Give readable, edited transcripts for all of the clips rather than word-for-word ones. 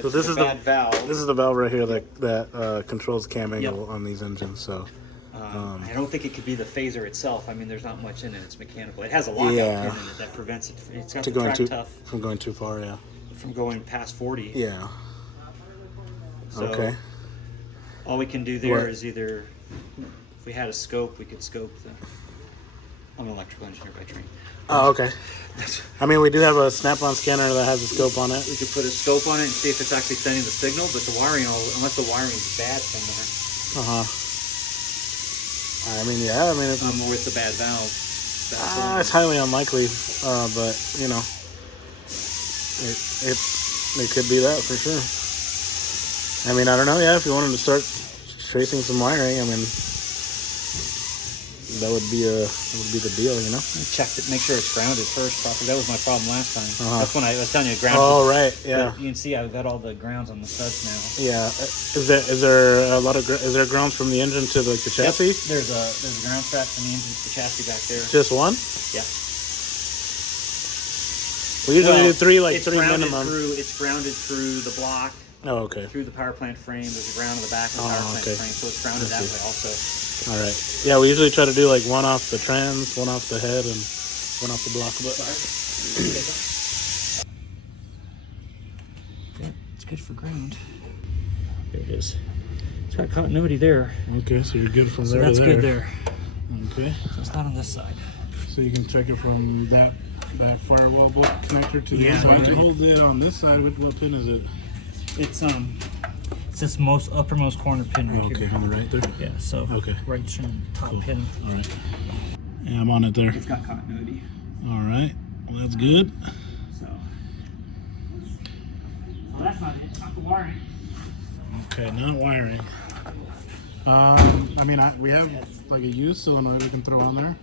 So this is bad valve. This is the valve right here that controls cam angle on these engines. So I don't think it could be the phaser itself. I mean, there's not much in it. It's mechanical. It has a lockout pin in it that prevents it. It's got the track tough from going too far. Yeah. From going past 40. Yeah. So okay. All we can do there is either, if we had a scope, we could scope the. I'm an electrical engineer by training. Oh, okay. I mean, we do have a snap-on scanner that has a scope on it. We could put a scope on it and see if it's actually sending the signal, but the wiring, unless the wiring is bad somewhere. I mean, yeah. I mean, it's with the bad valve. It's highly unlikely, but you know, it could be that for sure. I mean, I don't know. Yeah, if you wanted to start tracing some wiring, I mean, that would be the deal, you know. I checked it, make sure it's grounded first properly. That was my problem last time. That's when I was telling you grounded. Oh right, yeah. You can see I've got all the grounds on the studs now. Yeah, is there a lot of is there grounds from the engine to like the chassis? Yep. There's a ground strap from the engine to the chassis back there. Just one? Yeah. We usually do three minimum. It's grounded through the block. Oh, okay. Through the power plant frame, there's a ground on the back of the power plant frame, so it's grounded that way also. All right. Yeah, we usually try to do like one off the trans, one off the head, and one off the block. But yeah, it's good for ground. There it is. It's got continuity there. Okay, so you're good from there to there. So that's good there. Okay. So it's not on this side. So you can check it from that firewall bolt connector to the other side. You hold it on this side. What pin is it? It's this uppermost corner pin right here. Okay, on the right there? Yeah, so right top pin. All right. Yeah, I'm on it there. It's got continuity. All right. Well, that's good. So that's not it. It's not the wiring. Okay, not wiring. I mean, we have like a used solenoid we can throw on there.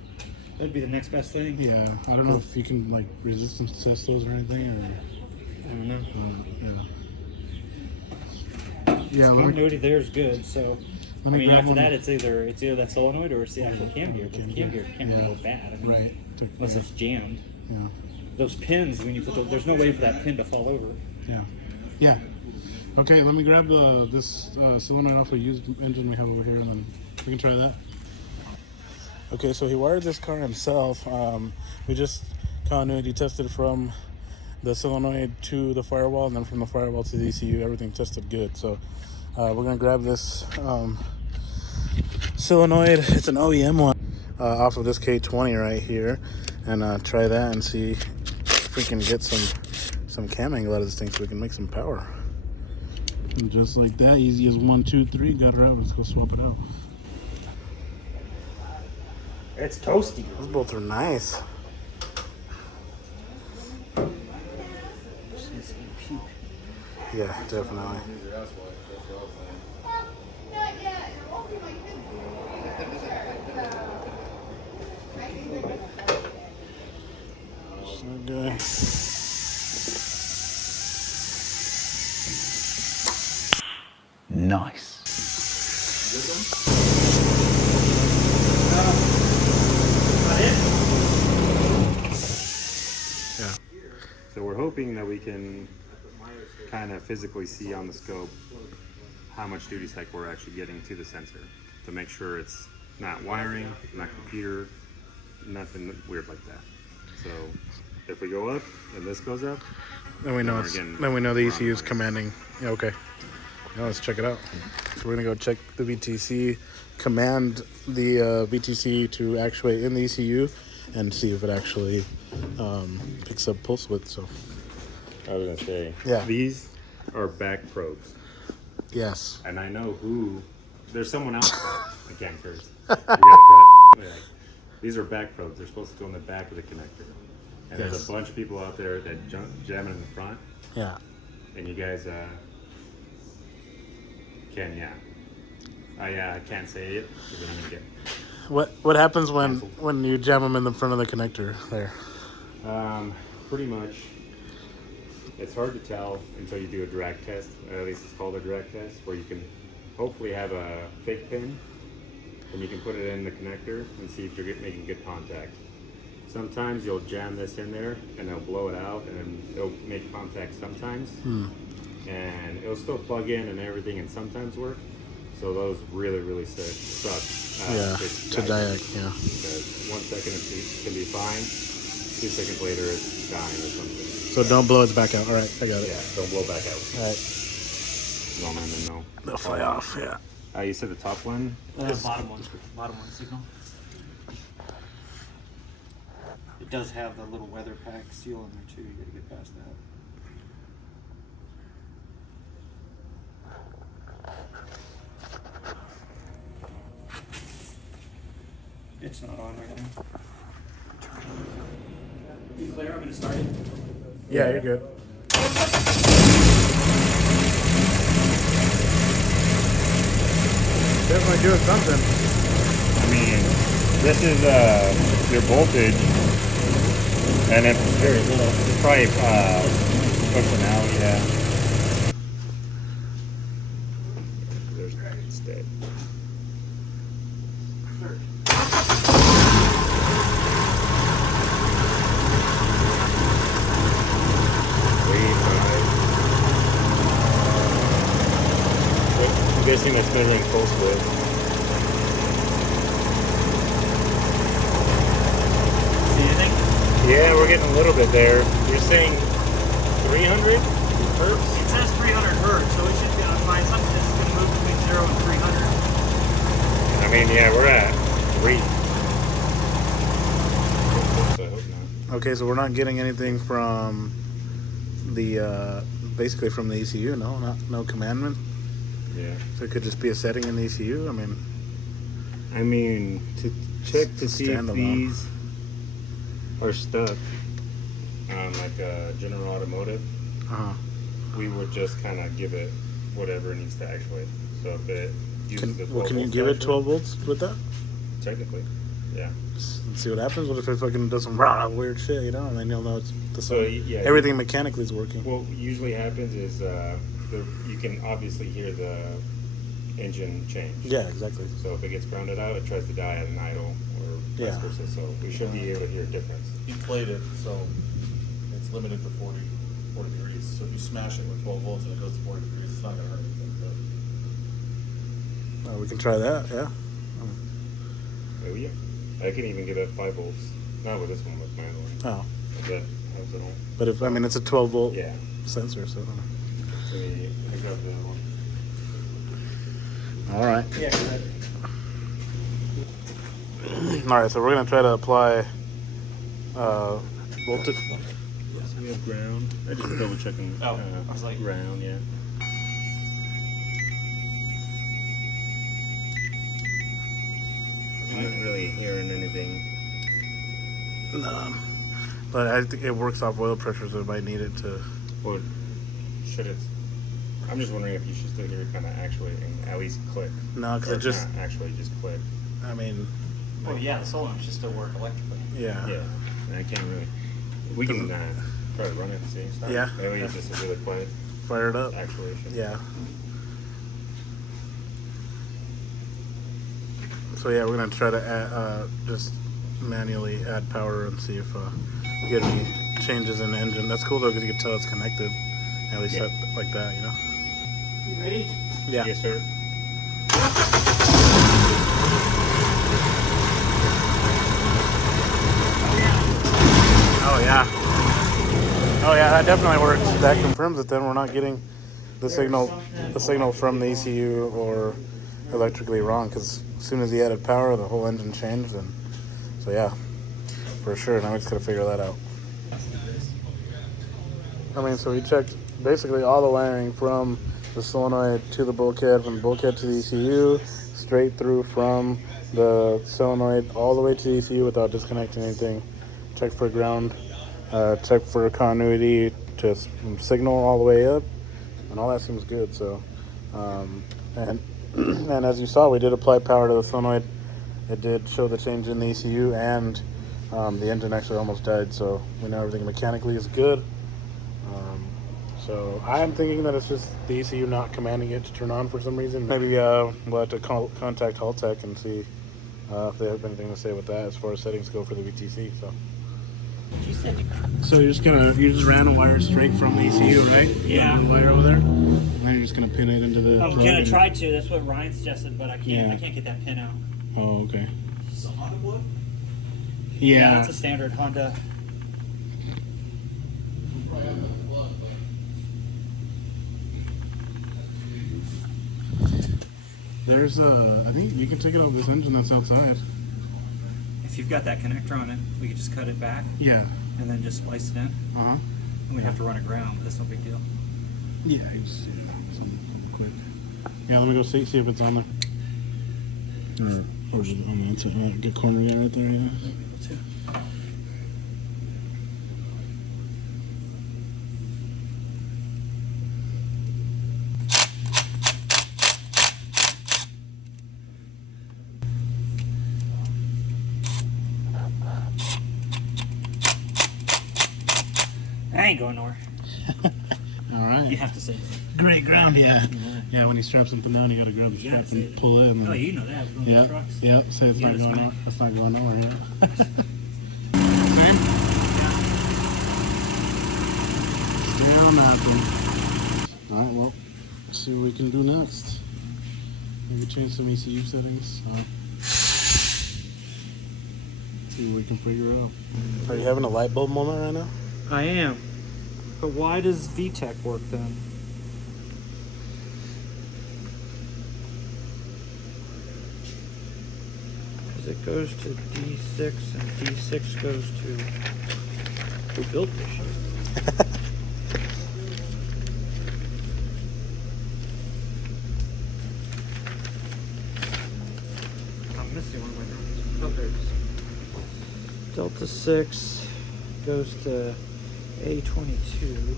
That'd be the next best thing. Yeah, I don't know if you can like resistance test those or anything, or I don't know. Yeah, continuity there is good. So I mean, after that, it's either that solenoid or it's the actual cam gear. But the cam gear can't really go bad. I mean, right. Unless it's jammed. Yeah. Those pins, when you put there's no way for that pin to fall over. Yeah. Yeah. Okay, let me grab this solenoid off a used engine we have over here, and then we can try that. Okay, so he wired this car himself. We just continuity tested from the solenoid to the firewall, and then from the firewall to the ECU. Everything tested good. So we're gonna grab this solenoid. It's an OEM one off of this K20 right here, and try that and see if we can get some cam angle out of this thing, so we can make some power. And just like that, easy as 1, 2, 3. Got her out. Let's go swap it out. It's toasty. Those bolts are nice. Yeah, definitely. Okay. Nice. Yeah. So we're hoping that we can kind of physically see on the scope how much duty cycle we're actually getting to the sensor to make sure it's not wiring, not computer, nothing weird like that. So if we go up and this goes up, then we know the ECU is commanding. Yeah, okay. Now let's check it out. So we're gonna go check the VTC, command the VTC to actuate in the ECU, and see if it actually picks up pulse width. So I was gonna say, these are back probes. Yes. And I know there's someone else. I can't curse. You gotta cut. These are back probes. They're supposed to go in the back of the connector. And there's a bunch of people out there that jam it in the front. Yeah. And you guys I can't say it because I'm gonna get. What happens when you jam them in the front of the connector there? Pretty much, it's hard to tell until you do a drag test. At least it's called a drag test, where you can hopefully have a fake pin, and you can put it in the connector and see if you're making good contact. Sometimes you'll jam this in there and it'll blow it out and it'll make contact sometimes. and it'll still plug in and everything and sometimes work. So those really suck. To diag, yeah. Because 1 second it can be fine, 2 seconds later it's dying or something. So don't blow its back out. All right, I got it. Yeah, don't blow back out. All right. No, no. They'll fly off, yeah. You said the top one? Bottom one signal. It does have the little weather pack seal in there too. You gotta get past that. It's not on right now. You clear? I'm gonna start it. Yeah, you're good. Definitely doing something. I mean, this is your voltage, and it's very little. It's probably pushing out, yeah. It's dead. I'm guessing that's measuring pulse width. See anything? Yeah, we're getting a little bit there. You're saying 300 hertz? It says 300 hertz, so it should be on my assumption this is going to move between 0 and 300. I mean, yeah, we're at 3. So I hope not. Okay, so we're not getting anything from the basically from the ECU. No commandment. Yeah. So it could just be a setting in the ECU. I mean, to check to see if Standalone. these are stuck on like a General Automotive, we would just kind of give it whatever it needs to actuate. So if it uses the 12 Can you volts give it to 12 volts with that? actuate, technically, yeah. Just see what happens. What if it fucking does some weird shit, you know? And then you'll know it's the So, yeah, everything mechanically is working. What usually happens is you can obviously hear the engine change. Yeah, exactly. So if it gets grounded out, it tries to die at an idle or vice Yeah. versa. So we should be able to hear a difference. You played it, so it's limited to 40 degrees. So if you smash it with 12 volts and it goes to 40 degrees, it's not going to hurt anything. We can try that, yeah. Oh yeah. I can even give it 5 volts. Not with this one, with my other one. Oh. That helps at all. But it's a 12 volt Yeah. sensor, so. Let me grab the other one. All right. Yeah, correct. All right, so we're gonna try to apply voltage. So we have ground. I just double checking. Oh, I was like- ground, yeah. I'm not really hearing anything. No. But I think it works off oil pressure, so it might need it to. Or should it? I'm just wondering if you should still hear it kind of actuating, at least click. No, because Or it just. not actually just click. I mean, Well, yeah, the solenoid should still work electrically. yeah. Yeah, I can't really. We can probably run it and see. Yeah. Maybe it's just a really quiet Fire it up. actuation. Yeah. So yeah, we're gonna try to add, just manually add power and see if we get any changes in the engine. That's cool though, because you can tell it's connected. At least Yeah. like that, you know. You ready? Yeah. Yes, sir. Oh yeah. Oh yeah, that definitely works. That confirms it. Then we're not getting the signal from the ECU or electrically wrong. Because as soon as he added power, the whole engine changed. And so yeah, for sure. Now we just gotta figure that out. I mean, so we checked basically all the wiring from the solenoid to the bulkhead, from the bulkhead to the ECU, straight through from the solenoid all the way to the ECU without disconnecting anything. Check for ground, check for continuity to signal all the way up, and all that seems good. So, and as you saw, we did apply power to the solenoid. It did show the change in the ECU, and the engine actually almost died. So we know everything mechanically is good. So I am thinking that it's just the ECU not commanding it to turn on for some reason. Maybe we'll have to contact Haltech and see if they have anything to say with that as far as settings go for the VTC. So She said, So you just ran a wire straight from the ECU, right? Yeah. The wire over there. And then you're just gonna pin it into the. I'm plug gonna and- try to. That's what Ryan suggested, but I can't. Yeah. I can't get that pin out. Oh, okay. Is the Honda blood? Yeah. That's a standard Honda. There's I think you can take it off this engine that's outside. If you've got that connector on it, we could just cut it back Yeah. and then just splice it in. Uh huh. And we'd have to run it ground, but that's no big deal. Yeah. I just see it. It's on quick. Yeah. Let me go see if it's on there. Or is it on the inside? Good corner guy right there. Yeah. Able to. I ain't going nowhere. All right. You have to say it. Great ground. Yeah. Yeah. When you strap something down, you gotta grab the You gotta strap and say it. pull it. And Oh, then, you know that. We're going yeah. to trucks. Yeah. Say it's Yeah, not that's going fine. nowhere. That's not going nowhere. Yeah. Stay on that one. All right. Well, let's see what we can do next. Maybe change some ECU settings. See what we can figure out. Are you having a light bulb moment right now? I am. But why does VTech work then? Because it goes to D6 and D6 goes to... Who built this shit? I'm missing one of my numbers. Oh, there it is. Delta 6 goes to A22.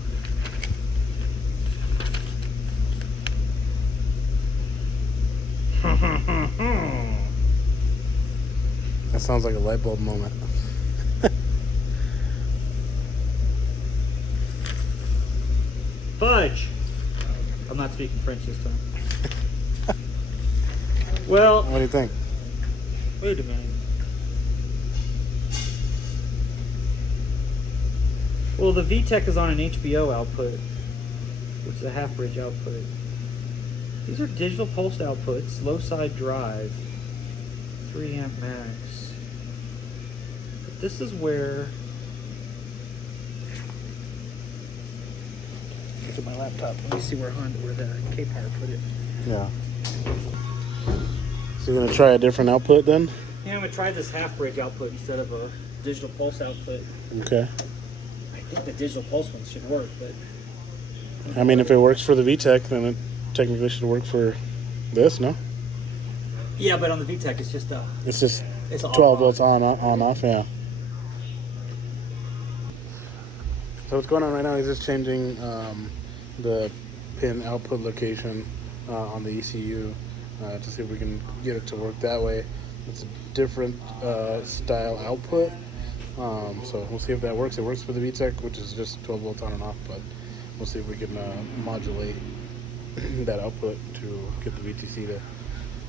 That sounds like a light bulb moment. Fudge! I'm not speaking French this time. Well, What do you think? wait a minute. Well, the VTech is on an HBO output, which is a half bridge output. These are digital pulsed outputs, low side drive, 3 amp max. But this is where. Look at my laptop. Let me see where the K-Power put it. Yeah. So you're gonna try a different output then? Yeah, I'm gonna try this half bridge output instead of a digital pulse output. Okay. I think the digital pulse one should work, but I mean, if it works for the VTech, then it technically should work for this, no? yeah, but on the VTech it's just It's just it's 12 volts on, off, yeah. So what's going on right now is just changing the pin output location on the ECU to see if we can get it to work that way. It's a different style output, so we'll see if that works. It works for the VTech, which is just 12 volts on and off, but we'll see if we can modulate that output to get the VTC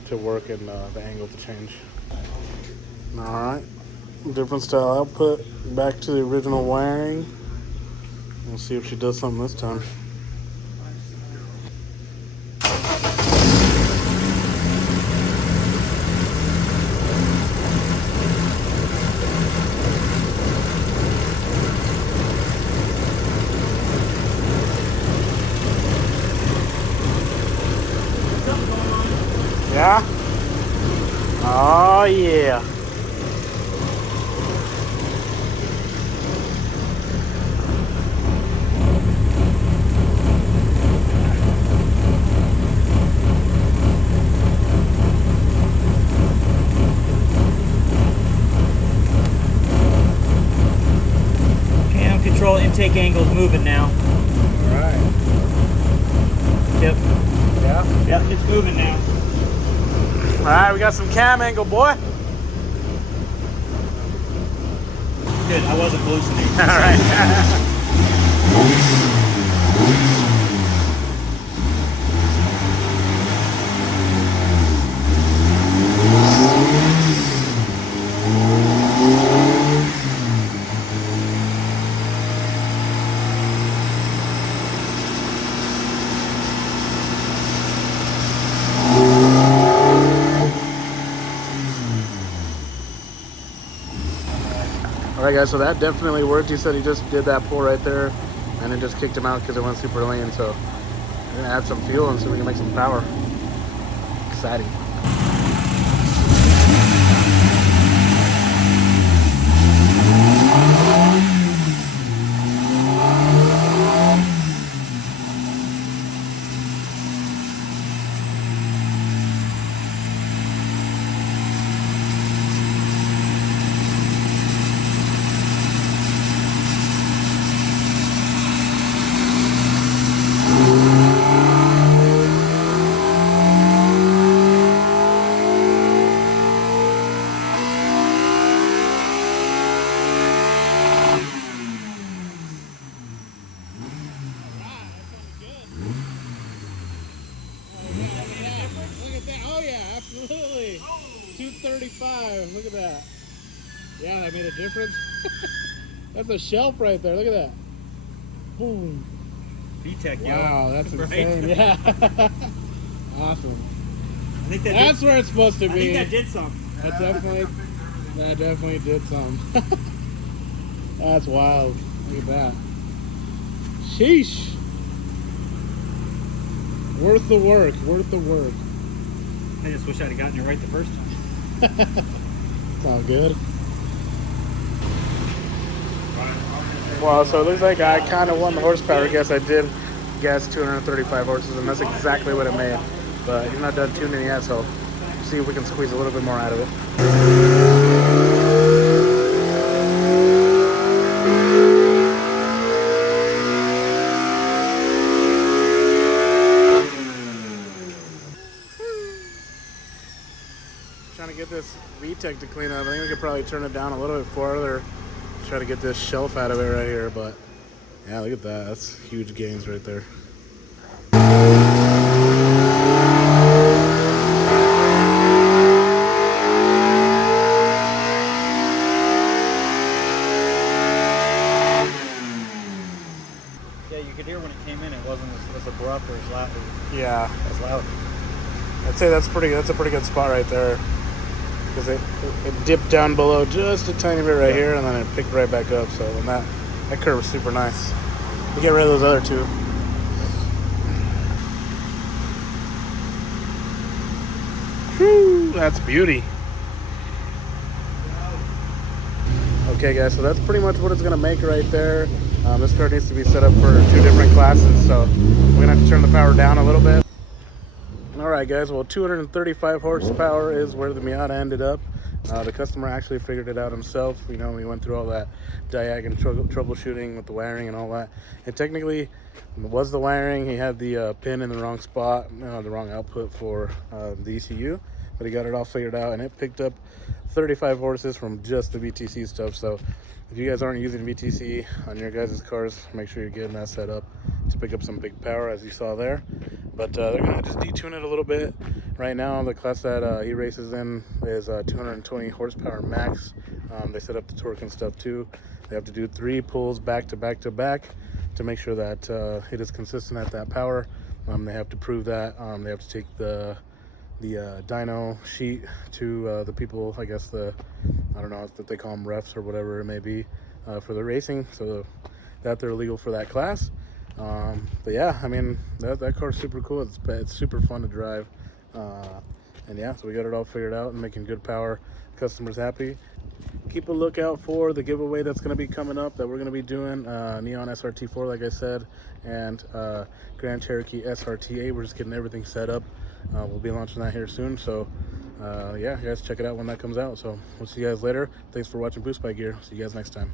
to work and the angle to change. All right, different style output, back to the original wiring. We'll see if she does something this time. Yeah? Oh yeah. cam control intake angle's moving now. Alright. Yep. Yeah? Yep, it's moving now. Alright, we got some cam angle, boy. Good, I wasn't hallucinating. Alright. All right, guys, so that definitely worked. He said he just did that pull right there, and it just kicked him out because it went super lean. So we're gonna add some fuel and see if we can make some power. Exciting. Look at that. Oh, yeah, absolutely. 235. Look at that. Yeah, that made a difference. That's a shelf right there. Look at that. Boom. VTech, Wow, that's Right. insane. Yeah. Awesome. I think That's where it's supposed to be. did something. That definitely did something. That's wild. Look at that. Sheesh. Worth the work. Worth the work. I just wish I'd have gotten it right the first time. It's all good. Well, so it looks like I kind of won the horsepower guess. I did guess 235 horses, and that's exactly what it made. But he's not done tuning yet, so we'll see if we can squeeze a little bit more out of it. Trying to get this VTEC to clean up. I think we could probably turn it down a little bit farther. Try to get this shelf out of it right here, but yeah, look at that. That's huge gains right there. Yeah, you could hear when it came in, it wasn't as abrupt or as loud. Yeah, As loud. I'd say that's a pretty good spot right there, because it dipped down below just a tiny bit right here, and then it picked right back up. So and that curve was super nice. We get rid of those other two. Whew, that's beauty. Okay, guys, so that's pretty much what it's gonna make right there. This car needs to be set up for 2 different classes, so we're gonna have to turn the power down a little bit. All right, guys, well, 235 horsepower is where the Miata ended up. The customer actually figured it out himself. You know, we went through all that Diagnosing troubleshooting with the wiring and all that. It technically was the wiring. He had the pin in the wrong spot, the wrong output for the ECU, but he got it all figured out, and it picked up 35 horses from just the VTC stuff. So if you guys aren't using VTC on your guys' cars, make sure you're getting that set up to pick up some big power, as you saw there. But they're gonna just detune it a little bit. Right now, the class that he races in is 220 horsepower max. They set up the torque and stuff too. They have to do 3 pulls back to back to back to make sure that it is consistent at that power. They have to prove that. They have to take the dyno sheet to the people, I guess I don't know if they call them refs or whatever it may be, for the racing, so that they're legal for that class. But yeah, I mean, that car's super cool. It's super fun to drive. And yeah, so we got it all figured out and making good power. Customers happy. Keep a lookout for the giveaway that's going to be coming up that we're going to be doing. Neon SRT4, like I said, and Grand Cherokee SRT8. We're just getting everything set up. We'll be launching that here soon. So yeah, you guys check it out when that comes out. So we'll see you guys later. Thanks for watching Boost by Gear. See you guys next time.